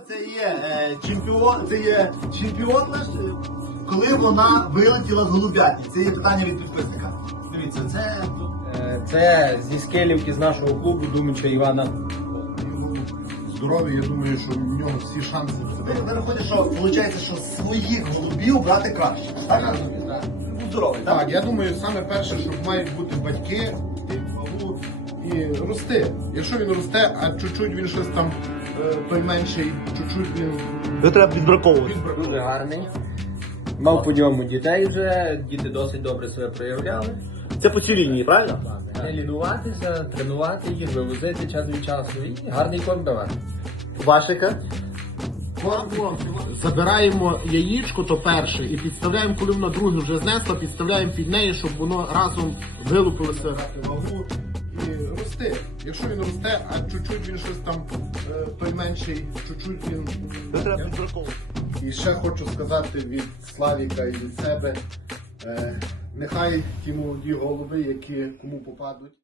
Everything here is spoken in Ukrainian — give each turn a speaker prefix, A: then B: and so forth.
A: Це є чемпіон наш, коли вона вилетіла з голубятні. Це є питання від підписника. Дивіться,
B: Це зі Скелівки, з нашого клубу Думича Івана.
A: здоров'я, я думаю, що в нього всі шанси. Виходить, що виходить, що своїх голубів брати краще. Так? Ну, здоровий, так?
C: Так, я думаю, саме перше, що мають бути батьки і рости. Якщо він росте, а чуть-чуть він щось там, той менший, чуть-чуть він
A: Його треба підбраковувати.
B: Дуже гарний. Мав по ньому дітей вже, діти досить добре себе проявляли.
A: Це по цій лінії, правильно?
B: Не лінуватися, тренувати їх, вивозити час від часу і гарний корм давати.
A: Вашика.
C: забираємо яєчко, то перше, і підставляємо, коли воно друге вже знесло, підставляємо під неї, щоб воно разом вилупилося вагу і рости. Якщо він росте, а чуть-чуть він щось там, той менший, чуть-чуть він...
A: Його треба підбраковувати.
C: І ще хочу сказати від Славіка і від себе, нехай ті молоді голуби, які кому попадуть,